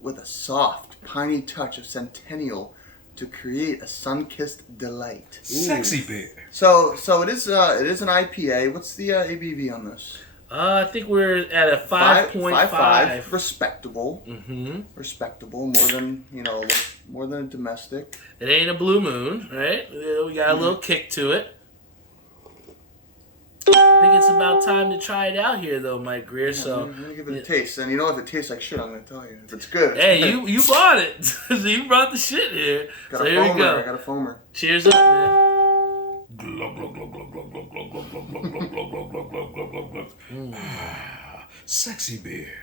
with a soft, piney touch of Centennial to create a sun-kissed delight. Sexy beer. So it is an IPA. What's the ABV on this? I think we're at a 5.5. Respectable. Mm-hmm. Respectable. More than a domestic. It ain't a Blue Moon, right? We got a little kick to it. I think it's about time to try it out here, though, Mike Greer. So I'm gonna give it a taste, and if it tastes like shit, I'm gonna tell you. If it's good. Hey, you bought it. So you brought the shit here. Got so a here foamer. we go. I got a foamer. Cheers up, man. Sexy beer.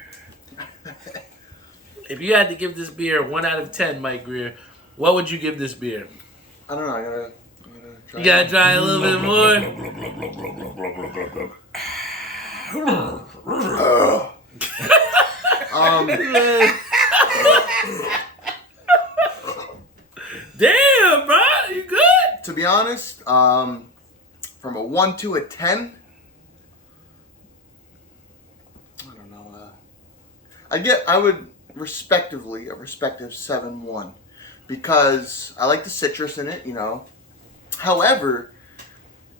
If you had to give this beer 1 out of 10, Mike Greer, what would you give this beer? I don't know. I gotta try. You gotta try a little bit more. Damn, bro, you good? To be honest, from a 1 to a 10, I don't know. I would respectively a respective 7-1 because I like the citrus in it, However,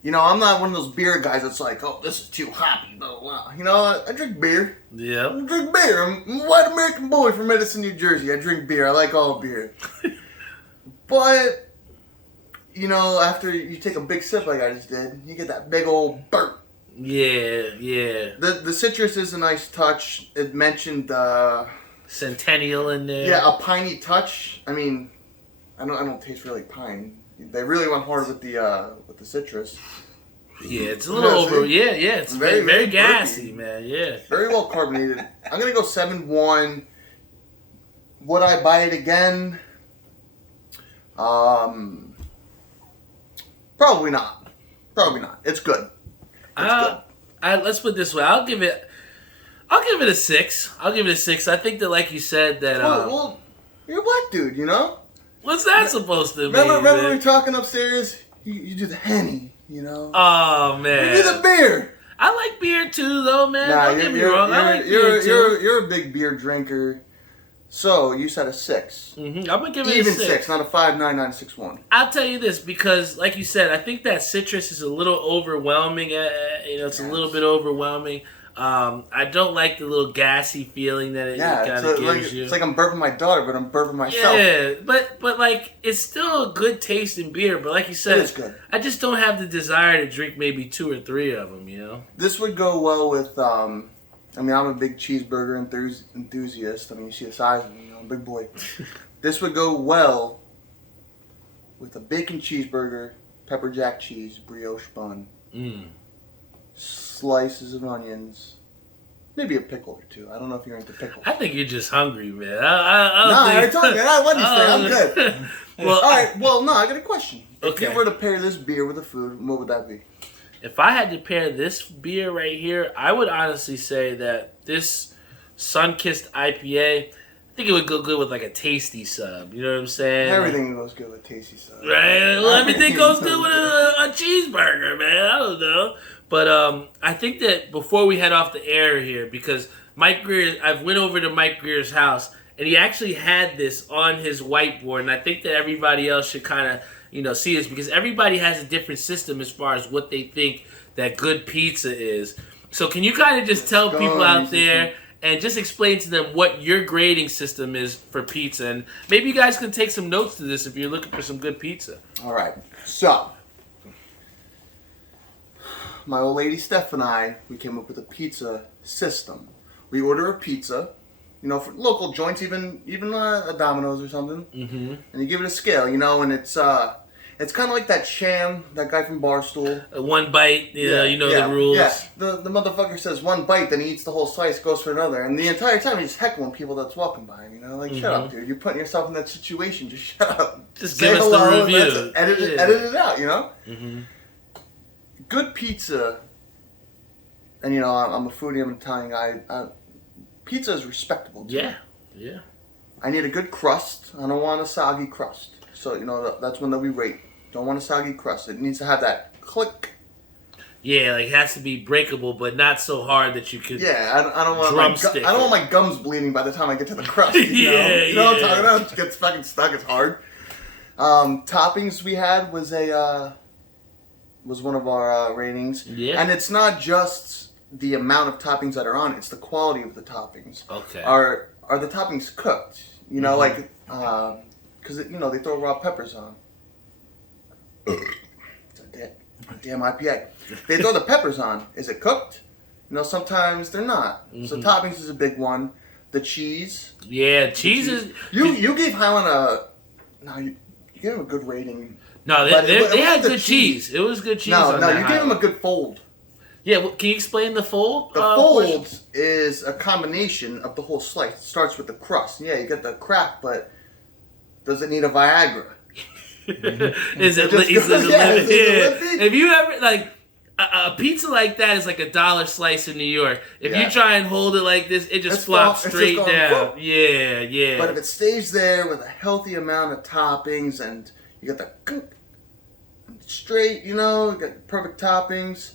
I'm not one of those beer guys that's like, oh, this is too hoppy, blah, blah, blah. I drink beer. Yeah. I drink beer. I'm a white American boy from Edison, New Jersey. I drink beer. I like all beer. But, after you take a big sip like I just did, you get that big old burp. Yeah. The citrus is a nice touch. It mentioned Centennial in there. Yeah, a piney touch. I mean, I don't taste really pine. They really went hard with the citrus. Yeah, it's a little over. Yeah, it's very gassy, man. Yeah. Very well carbonated. I'm gonna go 7-1. Would I buy it again? Probably not. It's good. Let's put it this way. I'll give it a 6. I think that, like you said, that. Well, you're a black dude, What's that supposed to mean? Remember we were talking upstairs? You do the Henny, Oh man. You do the beer. I like beer too, though, man. Nah, Don't get me wrong. I like beer too. You're a big beer drinker. So you said a 6. Mm-hmm. I'm gonna give it even a 6. 6, not a 5, 9, 9, 6, 1. I'll tell you this because, like you said, I think that citrus is a little overwhelming. It's a little bit overwhelming. I don't like the little gassy feeling that it kind of gives you. It's like I'm burping my daughter, but I'm burping myself. Yeah, but like it's still a good taste in beer. But like you said, it is good. I just don't have the desire to drink maybe 2 or 3 of them. This would go well with. I'm a big cheeseburger enthusiast. You see the size of me, I'm a big boy. This would go well with a bacon cheeseburger, pepper jack cheese, brioche bun. Slices of onions, maybe a pickle or 2. I don't know if you're into pickles. I think you're just hungry, man. I told you. What do you say? I'm good. Well, all right. Well, no, I got a question. Okay. If you were to pair this beer with a food, what would that be? If I had to pair this beer right here, I would honestly say that this Sunkissed IPA, I think it would go good with like a tasty sub. You know what I'm saying? Everything goes good with tasty sub. Right? Well, everything goes good with a cheeseburger, man. I don't know. But I think that before we head off the air here, because Mike Greer, I've went over to Mike Greer's house, and he actually had this on his whiteboard, and I think that everybody else should kind of see this because everybody has a different system as far as what they think that good pizza is. So can you kind of just tell people out there and just explain to them what your grading system is for pizza? And maybe you guys can take some notes to this if you're looking for some good pizza. All right. So, my old lady Steph and I, we came up with a pizza system. We order a pizza, for local joints, even a Domino's or something, and you give it a scale, and it's kind of like that Sham, that guy from Barstool. One bite, the rules. Yeah, the motherfucker says one bite, then he eats the whole slice, goes for another, and the entire time he's heckling people that's walking by him, shut up, dude, you're putting yourself in that situation, just shut up. Just give us the review. Edit it out, Good pizza, and I'm a foodie, I'm an Italian guy, pizza is respectable too. Yeah. I need a good crust, I don't want a soggy crust. So, that's one that we rate. Don't want a soggy crust. It needs to have that click. Yeah, like it has to be breakable, but not so hard that you could. Yeah, I don't want drumstick. I don't want my gums bleeding by the time I get to the crust. You know what I'm talking about? It gets fucking stuck. It's hard. Toppings we had was one of our ratings. Yeah. And it's not just the amount of toppings that are on; it's the quality of the toppings. Okay. Are the toppings cooked? Because, they throw raw peppers on. It's a damn IPA. They throw the peppers on. Is it cooked? Sometimes they're not. So toppings is a big one. The cheese. Yeah, cheese is... You gave Highland you gave him a good rating. No, they had good cheese. It was good cheese on that you gave him a good fold. Yeah, can you explain the fold? The fold is a combination of the whole slice. It starts with the crust. Yeah, you get the crack, but... does it need a Viagra? Is it If you ever a pizza like that is like $1 slice in New York. If you try and hold it like this, it just flops straight down. Whoop. Yeah. But if it stays there with a healthy amount of toppings and you get the straight, you got perfect toppings.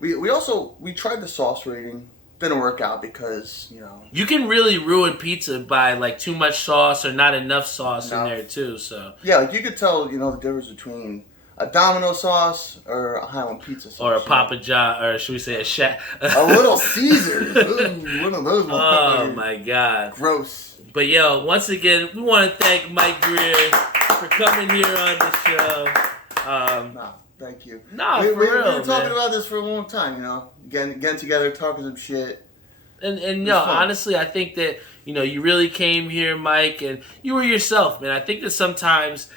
We tried the sauce rating. Didn't work out because, you can really ruin pizza by like too much sauce or not enough sauce in there too. So yeah, you could tell the difference between a Domino sauce or a Highland pizza sauce, or a Papa John, or should we say a Shack? A Little Caesars. Ooh, one of those. Oh my God, gross. But once again, we want to thank Mike Greer for coming here on the show. Thank you. For real, we were talking about this for a long time, getting together, talking some shit. And honestly, I think that, you really came here, Mike, and you were yourself, man. I think that sometimes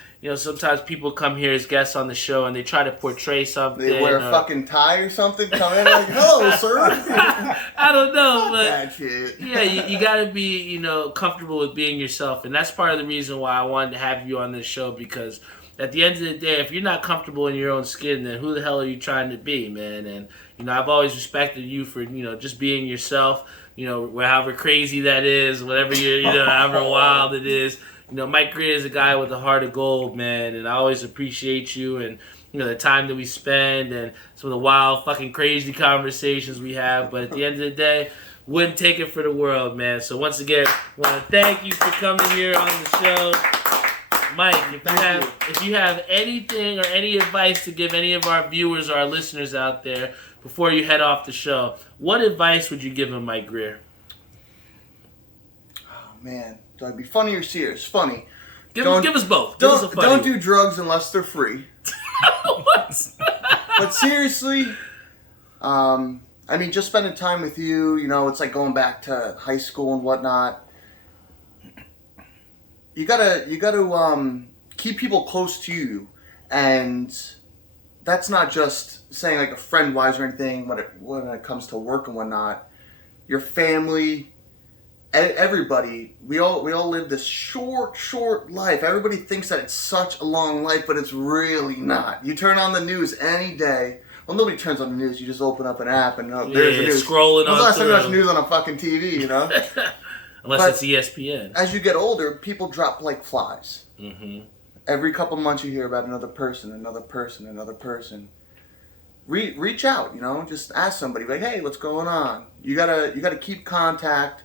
people come here as guests on the show and they try to portray something. They wear a fucking tie or something, come in like, hello, sir. I don't know, but that shit. Yeah, you gotta be, comfortable with being yourself. And that's part of the reason why I wanted to have you on this show, because at the end of the day, if you're not comfortable in your own skin, then who the hell are you trying to be, man? And, I've always respected you for, just being yourself, however crazy that is, whatever however wild it is. Mike Greer is a guy with a heart of gold, man, and I always appreciate you and, the time that we spend and some of the wild, fucking crazy conversations we have. But at the end of the day, wouldn't take it for the world, man. So once again, I want to thank you for coming here on the show. Mike, if you have anything or any advice to give any of our viewers or our listeners out there before you head off the show, what advice would you give them, Mike Greer? Oh, man. Do I be funny or serious? Funny. Give us both. Don't do drugs unless they're free. What? But seriously, just spending time with you, it's like going back to high school and whatnot. You gotta keep people close to you, and that's not just saying like a friend wise or anything. When it comes to work and whatnot, your family, everybody, we all live this short life. Everybody thinks that it's such a long life, but it's really not. You turn on the news any day. Well, nobody turns on the news. You just open up an app and there's the news. Scrolling on. When's the last time you watched news on a fucking TV? Unless it's ESPN. As you get older, people drop like flies. Mm-hmm. Every couple months you hear about another person. Reach out, just ask somebody, like, hey, what's going on? You gotta keep contact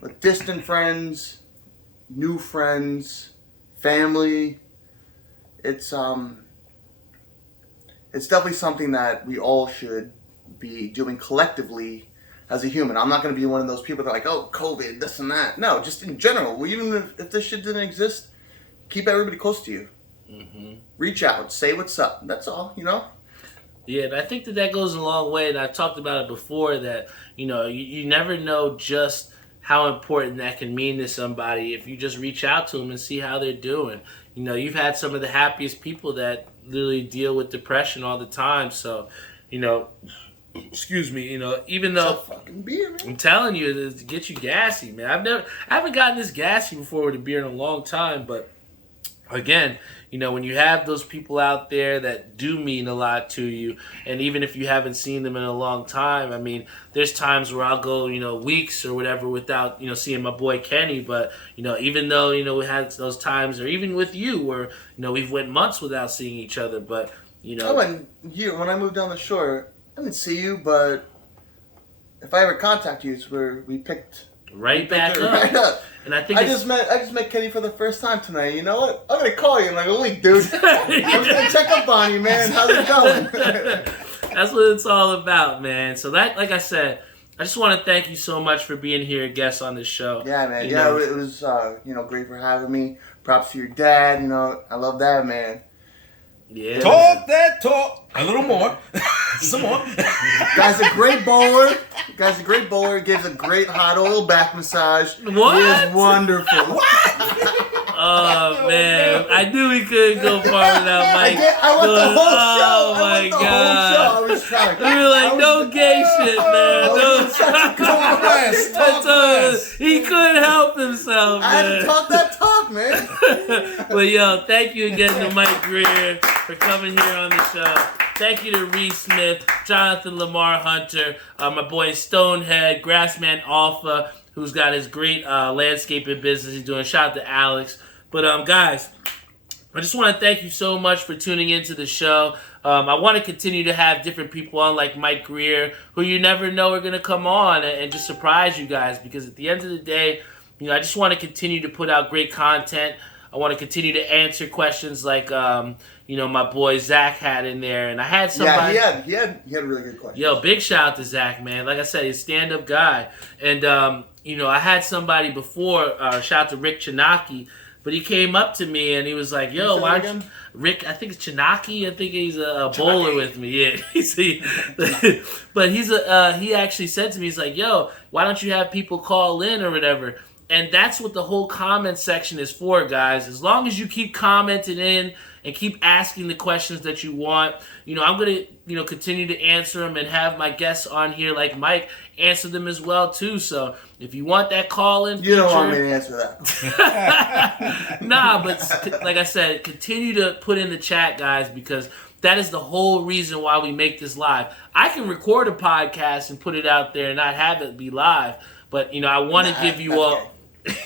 with distant friends, new friends, family. it's definitely something that we all should be doing collectively as a human. I'm not going to be one of those people that are like, oh, COVID, this and that. No, just in general. Even if this shit didn't exist, keep everybody close to you. Mm-hmm. Reach out, say what's up. That's all, you know? Yeah, and I think that goes a long way, and I've talked about it before, that, you never know just how important that can mean to somebody if you just reach out to them and see how they're doing. You've had some of the happiest people that literally deal with depression all the time, so, excuse me, even though fucking beer, man. I'm telling you, to get you gassy, man. I haven't gotten this gassy before with a beer in a long time, but again, when you have those people out there that do mean a lot to you, and even if you haven't seen them in a long time, I mean, there's times where I'll go, weeks or whatever without, seeing my boy Kenny, but, even though, we had those times, or even with you, where, we've went months without seeing each other, but, when I moved down the shore, I didn't see you, but if I ever contact you, it's where we picked back up. Right up. And I think I just met Kenny for the first time tonight. You know what? I'm gonna call you in like a week, dude. I'm gonna check up on you, man. How's it going? That's what it's all about, man. So that, like I said, I just want to thank you so much for being here, guest on this show. Yeah, man. It was great for having me. Props to your dad. I love that, man. Yeah. Talk that talk. A little more. Some more. Guy's a great bowler. Gives a great hot oil back massage. What? He is wonderful. Oh, man. I knew we couldn't go far without Mike. I went the whole show. Oh, my God. I was trying. We were like, no gay shit, man. He couldn't help himself, man. I had to talk that talk, man. Well, yo, thank you again to Mike Greer for coming here on the show. Thank you to Reese Smith, Jonathan Lamar Hunter, my boy Stonehead, Grassman Alpha, who's got his great landscaping business he's doing. Shout out to Alex. But guys, I just want to thank you so much for tuning into the show. I want to continue to have different people on like Mike Greer, who you never know are going to come on and just surprise you guys, because at the end of the day, I just want to continue to put out great content. I want to continue to answer questions like, my boy Zach had in there. And I had somebody... Yeah, he had really good questions. Yo, big shout out to Zach, man. Like I said, he's a stand-up guy. And, I had somebody before, shout out to Rick Chinaki, but he came up to me and he was like, yo, why don't you... Rick, I think it's Chinaki. I think he's a bowler with me. Yeah. But he actually said to me, he's like, yo, why don't you have people call in or whatever? And that's what the whole comment section is for, guys. As long as you keep commenting in and keep asking the questions that you want, I'm going to, continue to answer them and have my guests on here like Mike answer them as well, too. So if you want that call-in You don't want me to answer that. Nah, but like I said, continue to put in the chat, guys, because that is the whole reason why we make this live. I can record a podcast and put it out there and not have it be live, but, I want to give you all...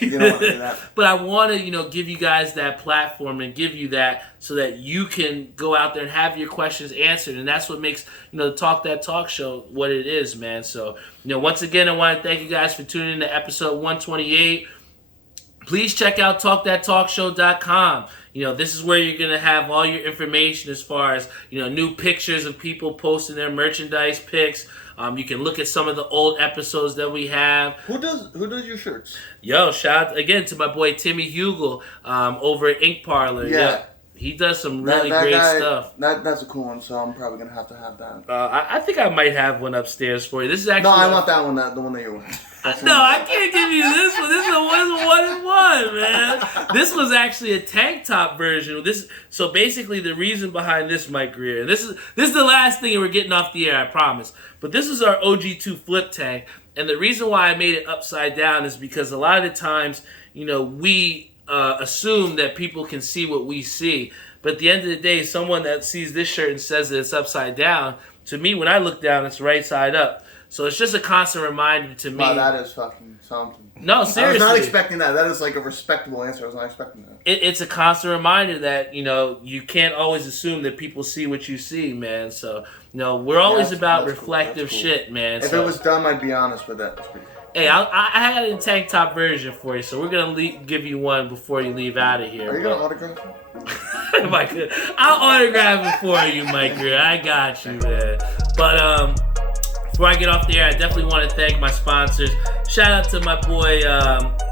You don't want to do that. But I want to, give you guys that platform and give you that so that you can go out there and have your questions answered. And that's what makes, the Talk That Talk show what it is, man. So, once again, I want to thank you guys for tuning in to episode 128. Please check out TalkThatTalkShow.com. This is where you're going to have all your information as far as, new pictures of people posting their merchandise pics. You can look at some of the old episodes that we have. Who does your shirts? Yo, shout out again to my boy Timmy Hugel over at Ink Parlor. Yeah. He does some really great stuff. That's a cool one, so I'm probably going to have that. I think I might have one upstairs for you. This is actually... No, I want that one, the one that you want. No, I can't give you this one. This is a one-in-one, man. This was actually a tank top version. So basically, the reason behind this, Mike Greer, and this is the last thing, and we're getting off the air, I promise. But this is our OG2 flip tank, and the reason why I made it upside down is because a lot of the times, we assume that people can see what we see. But at the end of the day, someone that sees this shirt and says that it's upside down, to me, when I look down, it's right side up. So it's just a constant reminder to me. Wow, that is fucking something. No, seriously. I was not expecting that. That is like a respectable answer. I was not expecting that. It's a constant reminder that, you can't always assume that people see what you see, man. So, we're always about reflective shit, man. If it was dumb, I'd be honest with that. That's pretty cool. Hey, I had a tank top version for you, so we're going to give you one before you leave out of here. Are you going to autograph it? Mike, I'll autograph it for you, Mike Greer. I got you, man. But before I get off the air, I definitely want to thank my sponsors. Shout out to my boy,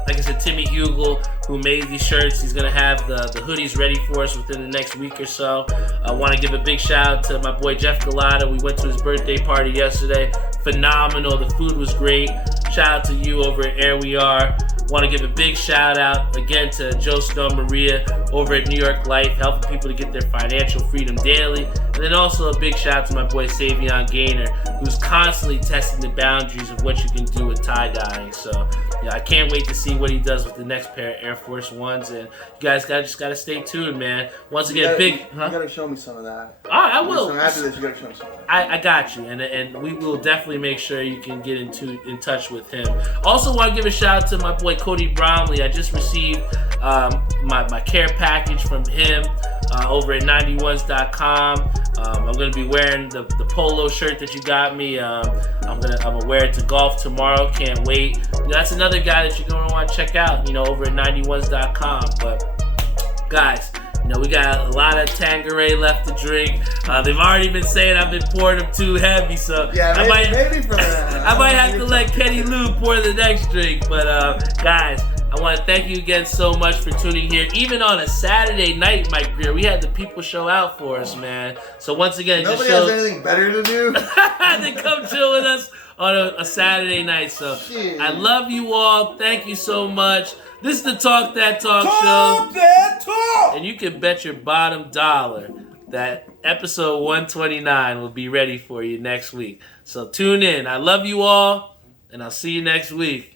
like I said, Timmy Hugel, who made these shirts. He's going to have the hoodies ready for us within the next week or so. I want to give a big shout out to my boy Jeff Galata. We went to his birthday party yesterday. Phenomenal. The food was great. Shout out to you over at Air We Are. Want to give a big shout out again to Joe Stone Maria over at New York Life, helping people to get their financial freedom daily. And then also a big shout out to my boy Savion Gaynor, who's constantly testing the boundaries of what you can do with tie-dyeing. So yeah, I can't wait to see what he does with the next pair of Air Force Ones. And you guys just gotta stay tuned, man. Once again, You gotta show me some of that. All right, I will. After this, you gotta show me some of that. I got you, and we will definitely make sure you can get in touch with him. Also, want to give a shout out to my boy Cody Bromley. I just received my care package from him over at 91s.com. I'm gonna be wearing the polo shirt that you got me. I'm gonna wear it to golf tomorrow. Can't wait. That's another guy that you're gonna want to check out. Over at 91s.com. But guys, we got a lot of Tanqueray left to drink. They've already been saying I've been pouring them too heavy, so yeah, maybe for I might have to let Kenny Lou pour the next drink. But guys, I want to thank you again so much for tuning here. Even on a Saturday night, Mike Greer, we had the people show out for us, man. So once again, nobody has anything better to do. They come chill with us on a Saturday night. So Shit. I love you all. Thank you so much. This is the Talk That Talk Show. Talk that talk! And you can bet your bottom dollar that episode 129 will be ready for you next week. So tune in. I love you all, and I'll see you next week.